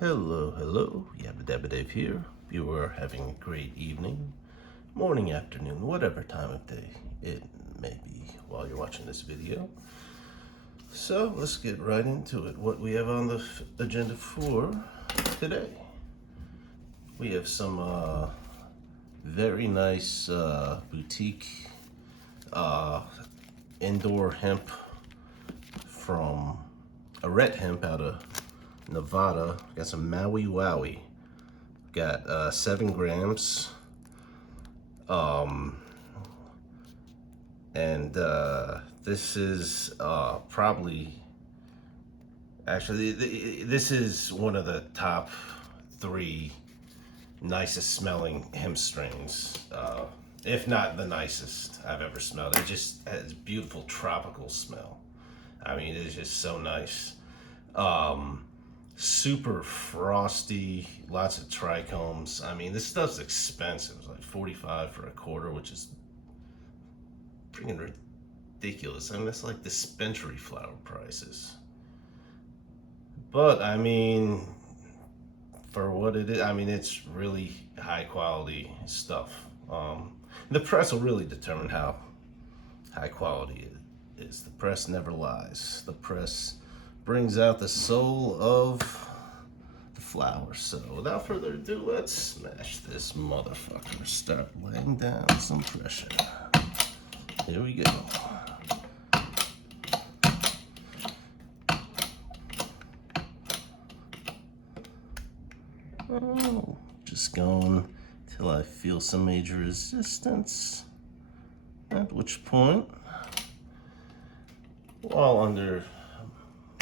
Hello, Yabba Dabba Dave here. You are having a great evening, morning, afternoon, whatever time of day it may be while you're watching this video. So let's get right into it. What we have on the agenda for today. We have some very nice boutique indoor hemp from a red hemp out of Nevada. Got some Maui Wowie. Got 7 grams. And this is probably, actually, this is one of the top 3 nicest smelling hemp strains. If not the nicest I've ever smelled. It just has beautiful tropical smell. I mean, it is just so nice. Super frosty, lots of trichomes. I mean, this stuff's expensive. It's like $45 for a quarter, which is freaking ridiculous. I mean, that's like dispensary flower prices. But I mean, for what it is, I mean, it's really high quality stuff. The press will really determine how high quality it is. The press never lies. The press brings out the soul of the flower. So without further ado, let's smash this motherfucker. Start laying down some pressure. Here we go. Oh, just going till I feel some major resistance. At which point, while under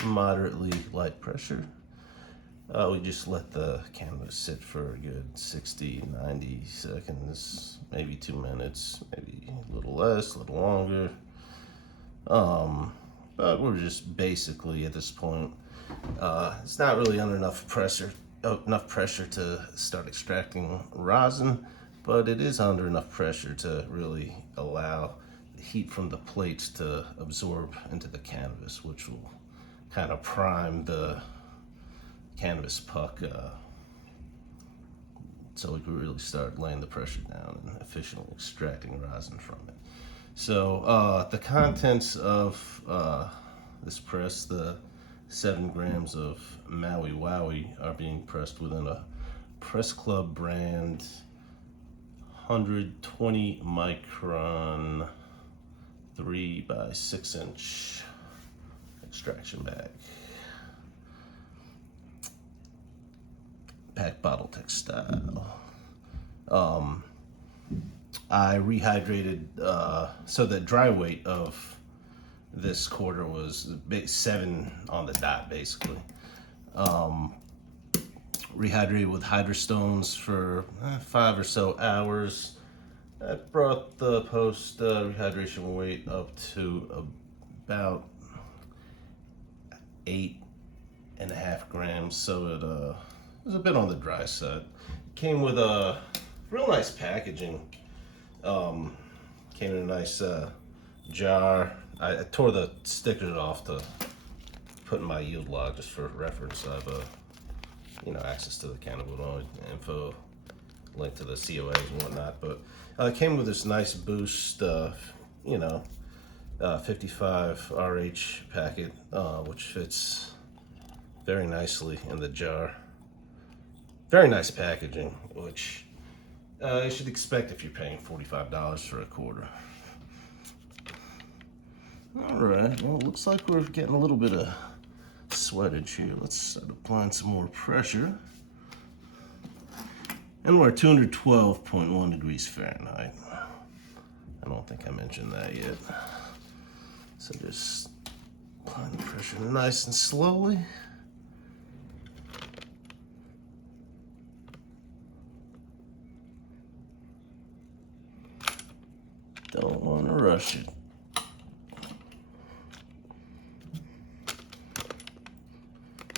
moderately light pressure, we just let the cannabis sit for a good 60, 90 seconds, maybe 2 minutes, maybe a little less, a little longer. But we're just basically at this point, it's not really under enough pressure to start extracting rosin, but it is under enough pressure to really allow the heat from the plates to absorb into the cannabis, which will kind of prime the cannabis puck, so we can really start laying the pressure down and efficiently extracting rosin from it. So the contents of this press, the 7 grams of Maui Wowie, are being pressed within a Press Club brand 120 micron 3 by 6 inch extraction bag. Pack bottle textile. I rehydrated, so the dry weight of this quarter was 7 on the dot, basically. Rehydrated with hydrostones for 5 or so hours. That brought the post rehydration weight up to about 8.5 grams, so it was a bit on the dry side. Came with a real nice packaging. Came in a nice jar. I tore the stickers off to put in my yield log just for reference. I have access to the cannabinoid info, link to the COAs and whatnot. But it came with this nice boost, 55 RH packet, which fits very nicely in the jar. Very nice packaging, which you should expect if you're paying $45 for a quarter. All right, well, it looks like we're getting a little bit of sweatage here. Let's start applying some more pressure. And we're at 212.1 degrees Fahrenheit. I don't think I mentioned that yet. So just applying the pressure nice and slowly. Don't want to rush it.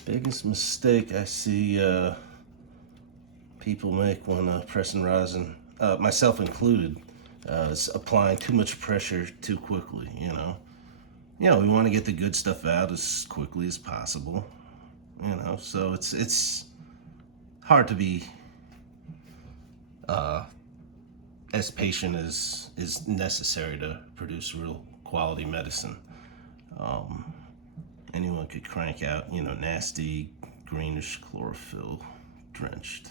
Biggest mistake I see people make when pressing rosin, myself included, is applying too much pressure too quickly. We want to get the good stuff out as quickly as possible. So it's hard to be as patient as is necessary to produce real quality medicine. Anyone could crank out, nasty greenish chlorophyll drenched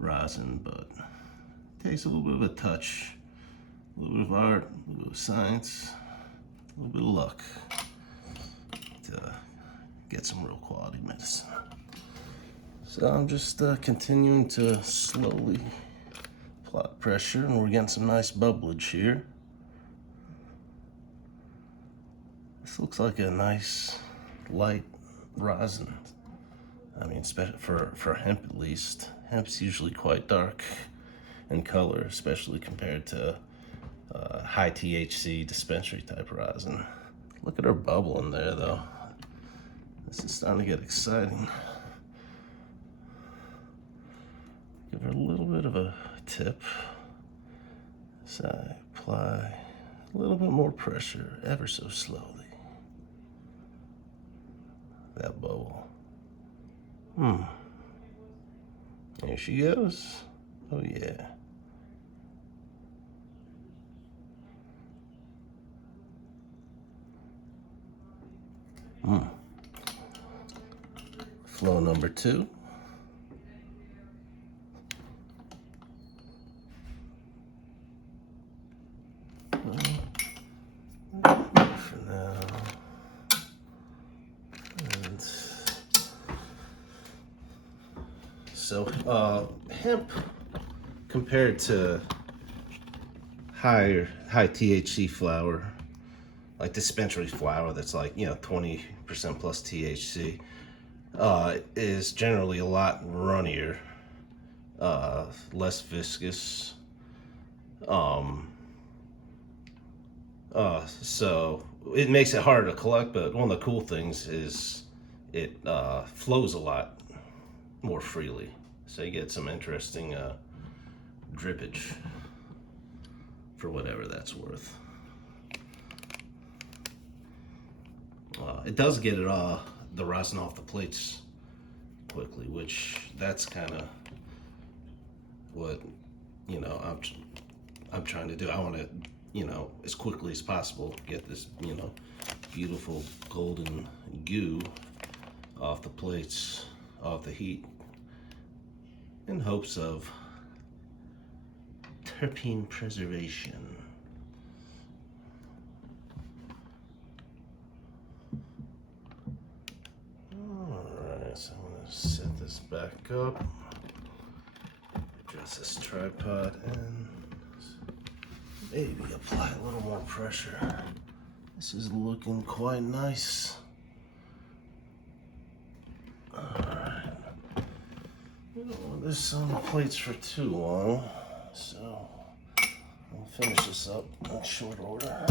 rosin, but it takes a little bit of a touch, a little bit of art, a little bit of science, a little bit of luck to get some real quality medicine. So I'm just continuing to slowly apply pressure, and we're getting some nice bubblage here. This looks like a nice light rosin. I mean, especially for hemp at least. Hemp's usually quite dark in color, especially compared to high THC dispensary type rosin. Look at her bubble in there though. This is starting to get exciting. Give her a little bit of a tip. So I apply a little bit more pressure, ever so slowly. That bubble. There she goes. Oh yeah. Flow number 2. For now. And so hemp compared to high THC flower, like dispensary flower that's like 20% plus THC, is generally a lot runnier, less viscous. So it makes it harder to collect, but one of the cool things is it flows a lot more freely. So you get some interesting drippage for whatever that's worth. It does get the rosin off the plates quickly, which that's kind of what I'm trying to do. I want to as quickly as possible get this beautiful golden goo off the plates, off the heat, in hopes of terpene preservation. Alright, so I'm going to set this back up, adjust this tripod, and maybe apply a little more pressure. This is looking quite nice. Alright. We don't want this on the plates for too long, so I'll finish this up in short order.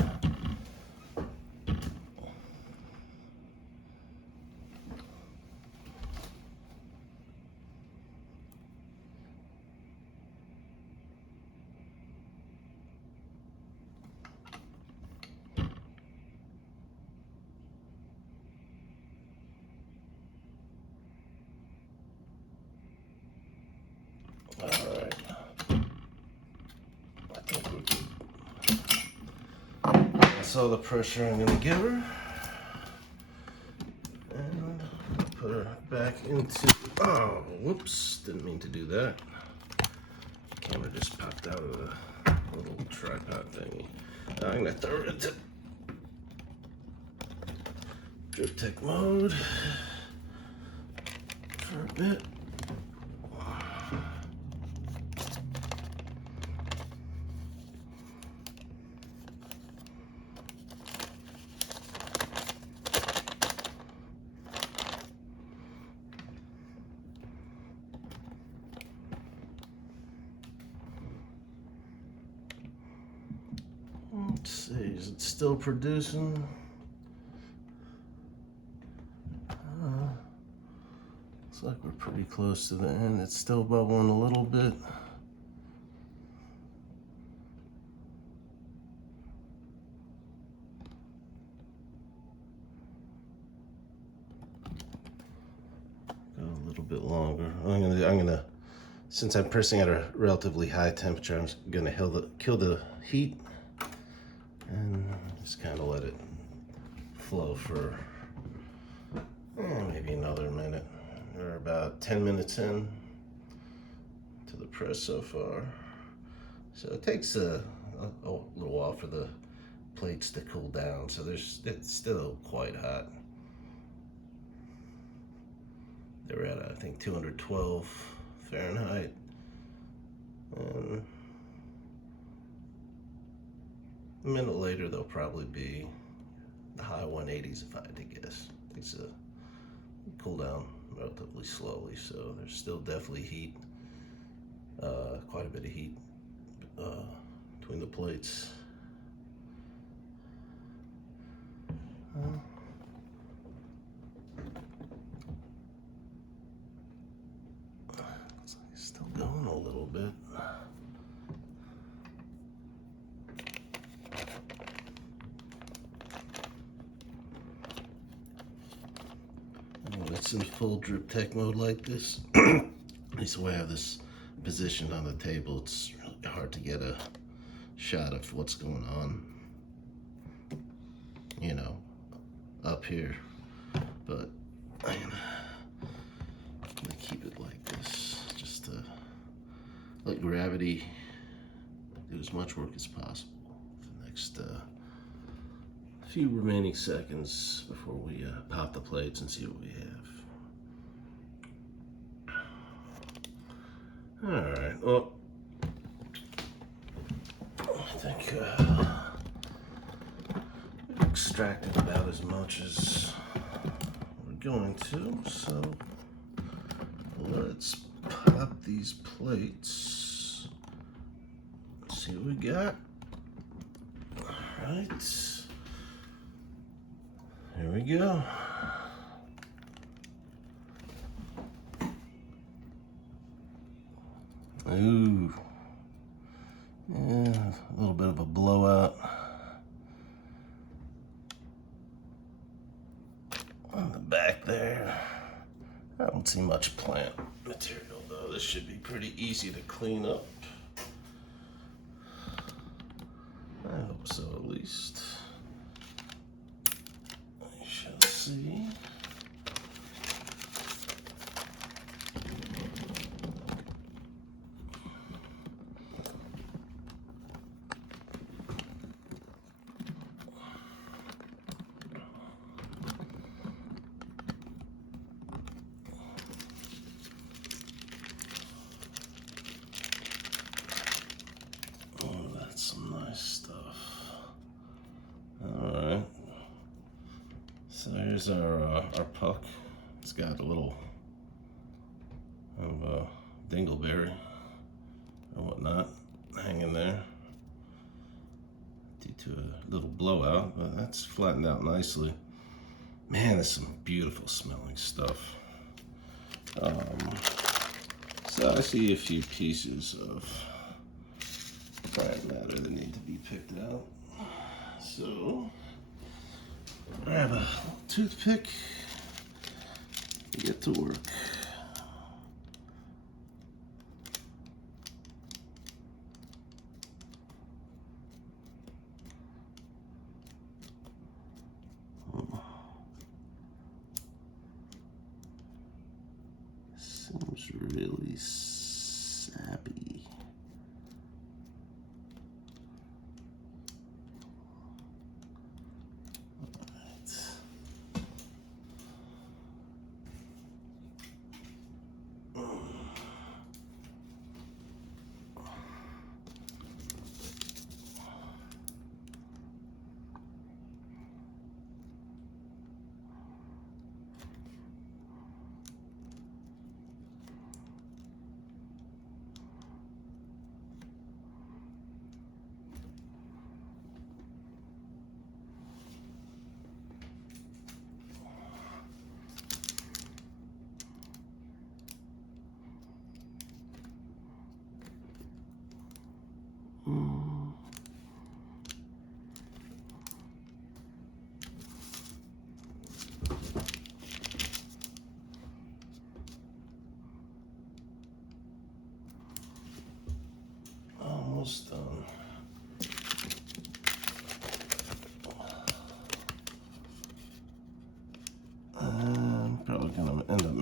Alright. I think we're good. That's all the pressure I'm going to give her. And put her back into... Oh, whoops. Didn't mean to do that. Camera just popped out of the little tripod thingy. I'm going to throw it into drip tech mode for a bit. Let's see, is it still producing? Looks like we're pretty close to the end. It's still bubbling a little bit. Go a little bit longer. I'm gonna since I'm pressing at a relatively high temperature, I'm gonna kill the heat and just kind of let it flow for maybe another minute. We're about 10 minutes in to the press so far. So it takes a little while for the plates to cool down, so it's still quite hot. They were at, I think, 212 Fahrenheit. And a minute later, they'll probably be the high 180s if I had to guess. It takes a cool down relatively slowly, so there's still definitely heat, quite a bit of heat between the plates. Looks like it's still going a little bit. When it's in full drip tech mode like this, at least the way I have this positioned on the table, it's really hard to get a shot of what's going on, you know, up here. But I'm gonna keep it like this, just to let gravity do as much work as possible for the next few remaining seconds before we pop the plates and see what we have. All right, well, I think we extracted about as much as we're going to, so let's pop these plates. Let's see what we got. All right. Here we go. Ooh. Yeah, a little bit of a blowout on the back there. I don't see much plant material though. This should be pretty easy to clean up. I hope so, at least. We shall see. Oh, that's some nice stuff. All right. So here's our puck. It's got a little of a dingleberry or whatnot hanging there due to a little blowout, but that's flattened out nicely. Man, there's some beautiful smelling stuff. So I see a few pieces of plant matter that need to be picked out. So I have a toothpick to get to work. Seems really sappy.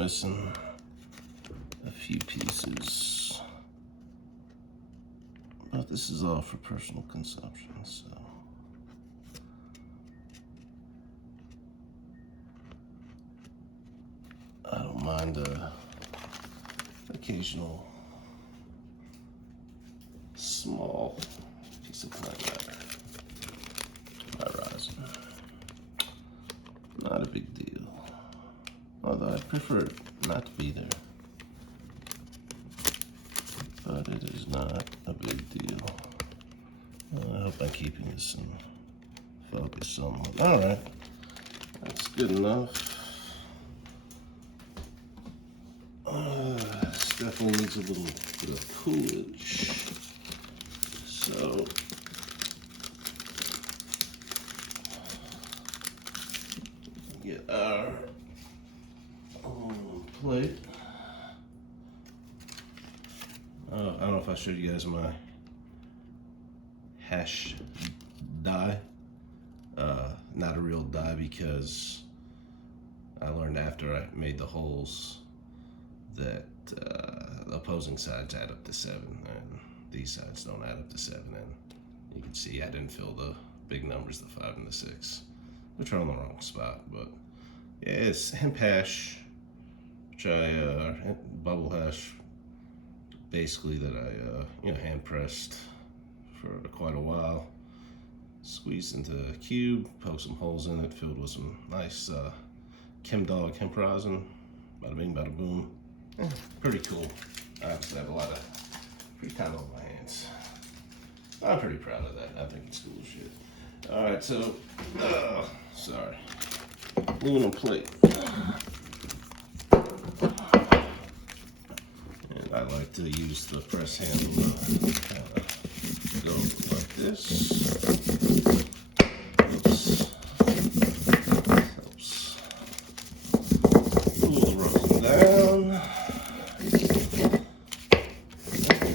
missing a few pieces. But this is all for personal consumption, so. I don't mind occasional small piece of plant matter. My rosin. Not a big deal. Although I prefer it not to be there. But it is not a big deal. I hope I'm keeping this in focus somewhat. Alright. That's good enough. This definitely needs a little bit of coolage. So get our plate. I don't know if I showed you guys my hash dye. Not a real dye because I learned after I made the holes that the opposing sides add up to 7 and these sides don't add up to 7, and you can see I didn't fill the big numbers, the 5 and the 6, which are on the wrong spot. But yeah, it's hemp hash, which I bubble hash, basically, that I hand pressed for quite a while. Squeezed into a cube, poked some holes in it, filled with some nice Chem Dog hemp rosin. Bada bing, bada boom. Pretty cool. I obviously have a lot of free time on my hands. I'm pretty proud of that. I think it's cool as shit. Alright, so, sorry. Aluminum plate. And I like to use the press handle to kind of go like this. Oops. Helps pull the rosin down.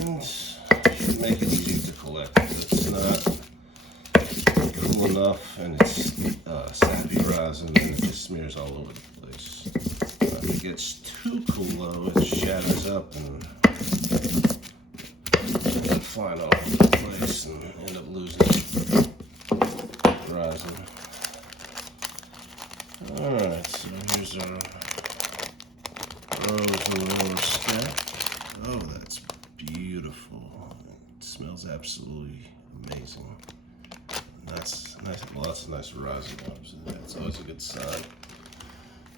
And should make it easy to collect. If it's not cool enough and it's sappy rosin, and it just smears all over the place. If it gets too cool though, it shatters up and ends up flying all over the place and end up losing rosin. Alright, so here's our rosin stack. Oh, that's beautiful. It smells absolutely amazing. That's nice, lots of nice rosin knobs in there. It's always a good sign.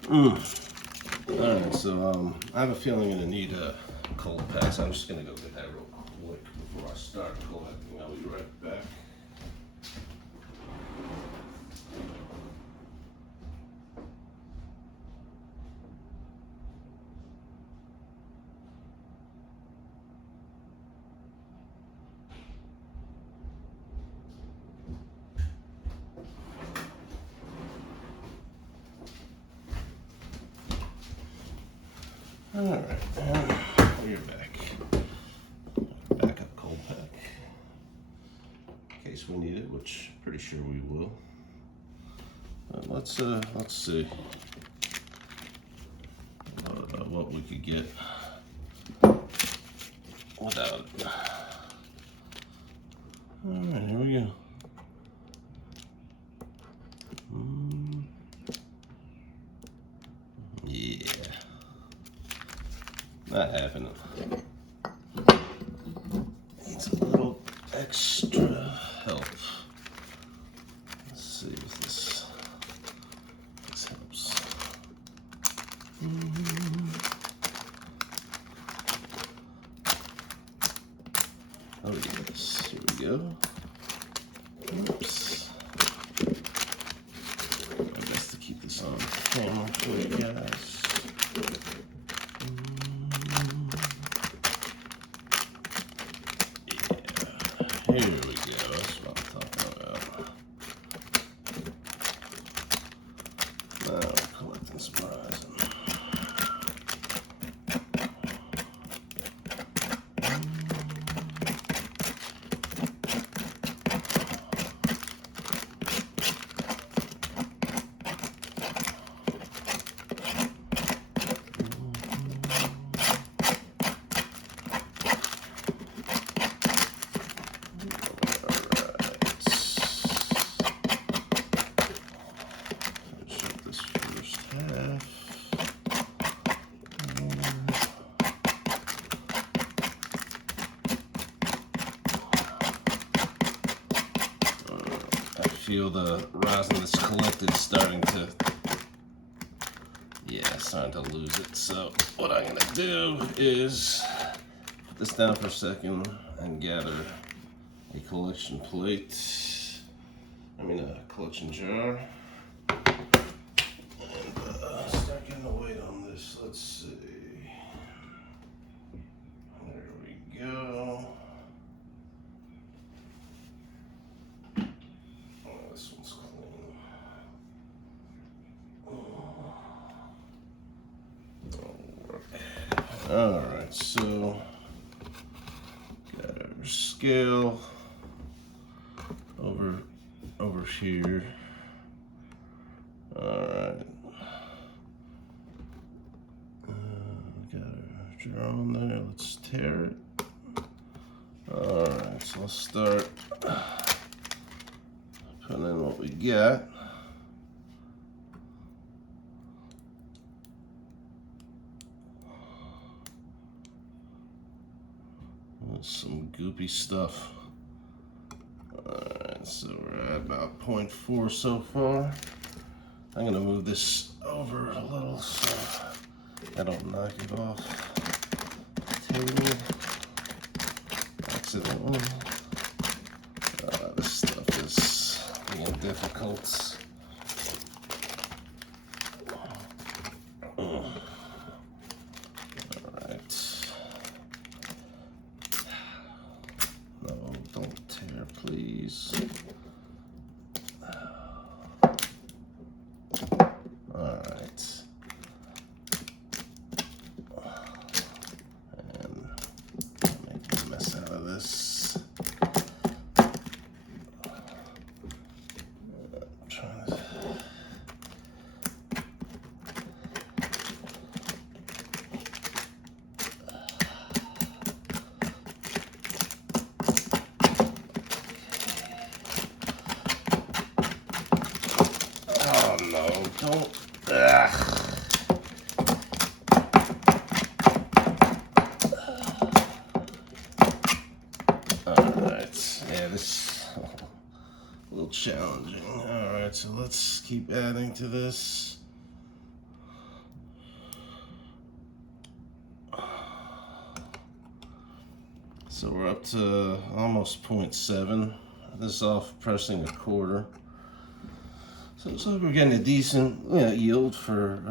Alright, so I have a feeling I'm gonna need a cold pack, so I'm just gonna go get that real quick before I start collecting. I'll be right back. Alright, we're back. Backup cold pack. In case we need it, which I'm pretty sure we will. Let's see what we could get without it. Alright, here we go. Yeah. Not having it. Needs a little extra help. Let's see if this helps. Oh yes, here we go. Oops. I guess to keep this on camera for you guys. Here we go, that's what I'm talking about. Now we're collecting some rosin. feel the rosin that's collected starting to lose it. So what I'm gonna do is put this down for a second and gather a collection plate. A collection jar. And start getting the weight on this. Let's see. There we go. Oh, this one's clean. Alright, so got our scale over here. Alright. Got our jar on there. Let's tear it. Alright, so let's start putting in what we got. Some goopy stuff. Alright, so we're at about 0.4 so far. I'm gonna move this over a little so I don't knock it off the table accidentally. This stuff is being difficult. Please. All right. And make a mess out of this. Trying to. Don't. Alright, yeah, this is a little challenging. Alright, so let's keep adding to this. So we're up to almost 0.7. This is off pressing a quarter. So it looks like we're getting a decent yield for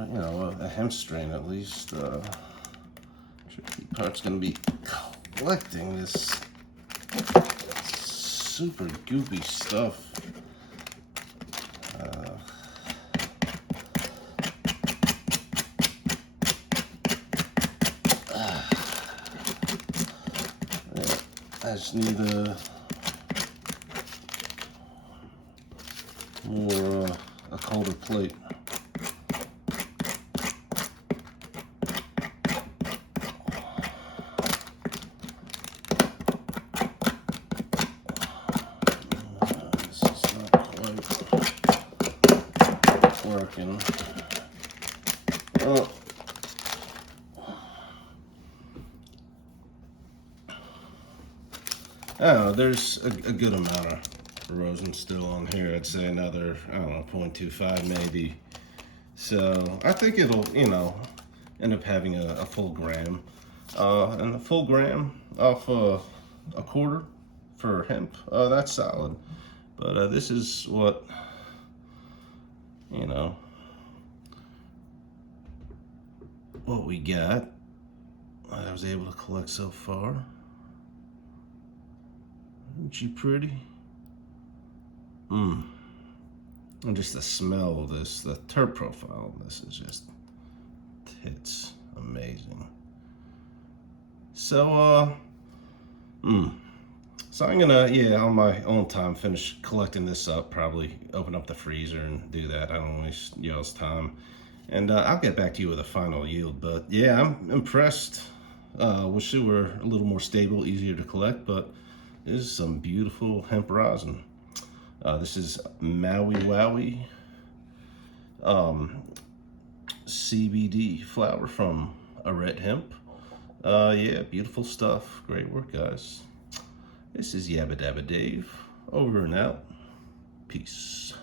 a hemp strain at least. Tricky part's gonna be collecting this super goopy stuff. I just need a colder plate. This is not quite working. Oh, there's a good amount of rosin still on here. I'd say another, 0.25 maybe. So I think it'll, end up having a full gram. And a full gram off a quarter for hemp, that's solid. But this is what, what we got. I was able to collect so far. Isn't she pretty? And just the smell of this, the terp profile of this is just tits. Amazing. So, so I'm gonna, on my own time, finish collecting this up, probably open up the freezer and do that. I don't waste y'all's time. And I'll get back to you with a final yield. But yeah, I'm impressed. Wish it were a little more stable, easier to collect, but this is some beautiful hemp rosin. This is Maui Wowie CBD flower from a red hemp. Yeah, beautiful stuff. Great work, guys. This is Yabba Dabba Dave, over and out. Peace.